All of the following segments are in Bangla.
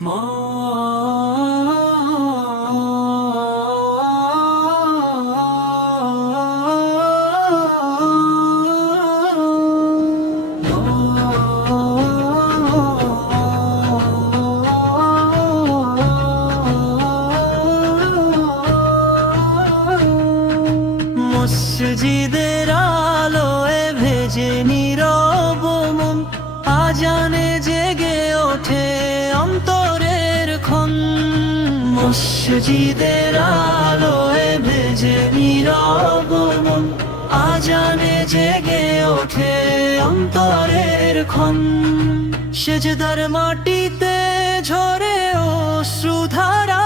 মসজিদের আলোয় ভেজে নীরব মন, আজানে জেগে ওঠে অন্তরের ক্ষণ। মসজিদের আলোয় ভেজে নীরব মন, আজানে জেগে ওঠে অন্তরের ক্ষণ। সেজদার মাটিতে ঝরে অশ্রুধারা,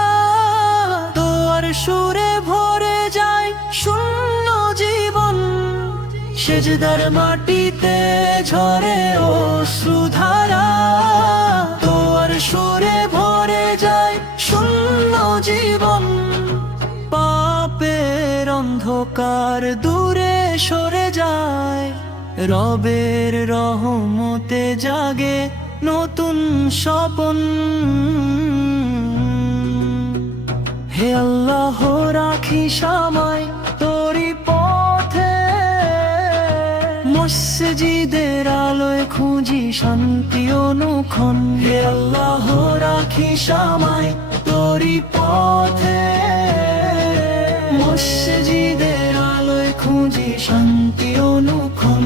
তোর সুরে ভরে যায় শূন্য জীবন। সেজদার মাটিতে ঝরে অশ্রুধারা, তোর সুরে ভরে যায় শূন্য জীবন। পাপের অন্ধকার দূরে সরে যায়, রবের রহমতে জাগে নতুন স্বপন। হে আল্লাহ, রাখিস আমায় তোরি পথে, মসজিদের আলোয় খুঁজি শান্তি অনুক্ষণ। হে আল্লাহ, রাখিস আমায় তোরি পথে, মসজিদের আলোয় খুঁজি শান্তি অনুক্ষণ।